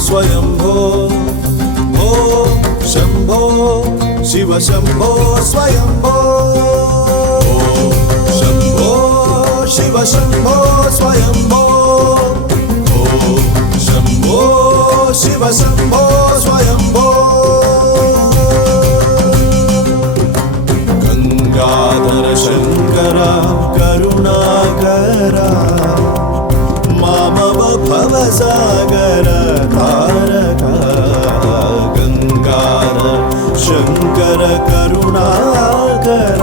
स्वयंभो भो शंभो शिव शंभो स्वयंभो शंभो शिव शंभो स्वयंभो शंभो शिव शंभो स्वयंभो गंगाधर शंकर करुणाकर मामव भवसागर तारक गंगाधर शंकर करुणाकर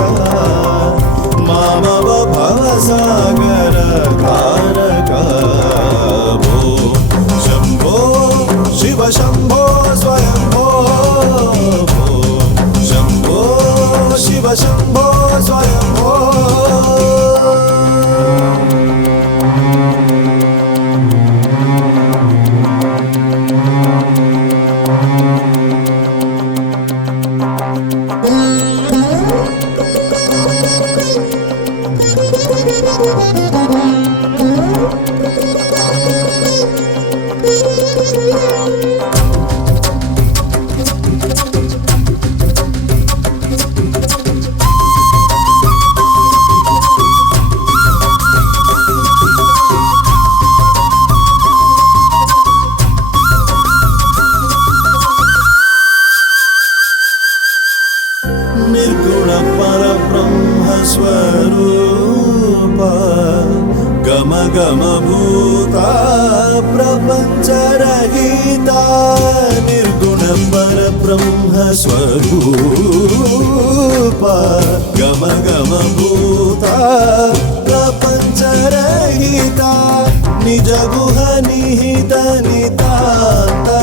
मामव भवसागर तारक भो शंभो शिव शंभो स्वयंभो शंभो शिव शंभो स्वयंभो निर्गुण परब्रह्म स्वरूप गम गम भूता प्रपंच रहिता निर्गुण परब्रह्म स्वरूप गम गम भूता प्रपंच रहिता निज गुह निहित नितान्तनन्ता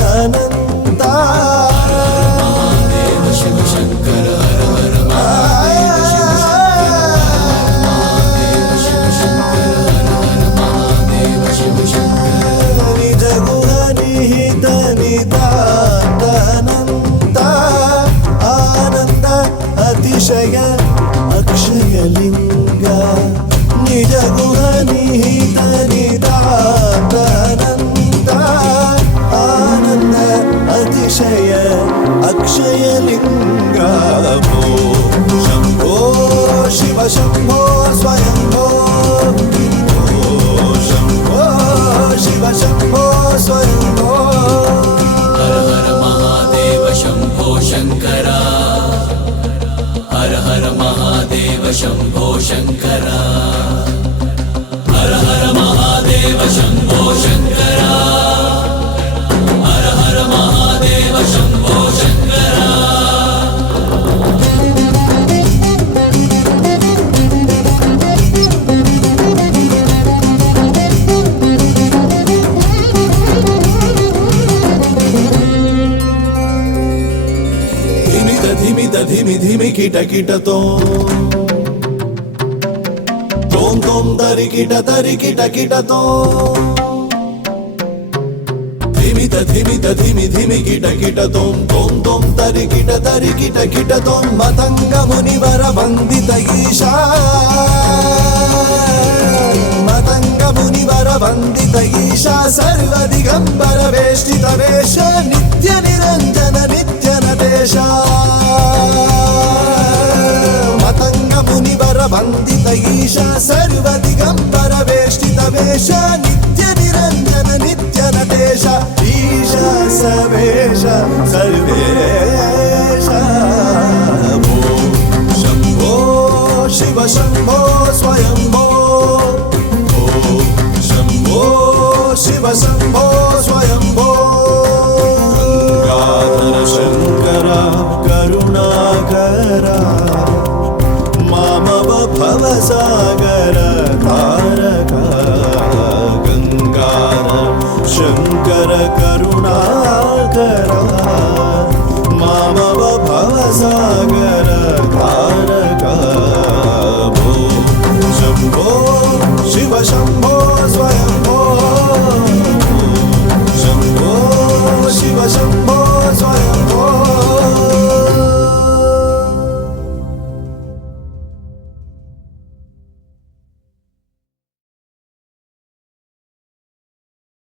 अतिशय अक्षयलिंग निज गुह निहित निदानन्त आनंद अतिशय अक्षयलिंग भो शंभो शिव शंभो स्वयंभो शंभो शिव शंभो स्वयंभो हर हर महादेव शंभो शंकरा हर हर महादेव शंभो शंकरा हर हर महादेव शंभो शंकरा हर हर महादेव शंभो शंकरा धिमि धिमि किट किट तोम तोम तरि किट किट तोम धिमि धिमि किट किट तोम तरि किट किट तोम मतंग मुनिवर वंदित ईशा मतंग मुनिवर वंदित ईशा सर्व दिगंबर वेष्टित वेश नित्य निरंजन नित्य नटेश मतंग मुनिवर वंदित ईशा सर्व दिगंबर वेष्टित वेश नित्य निरंजन नित्य नटेश ईशा सवेश सर्वेश भो शंभो शिव शंभो स्वयंभो शंभो शिव शंभो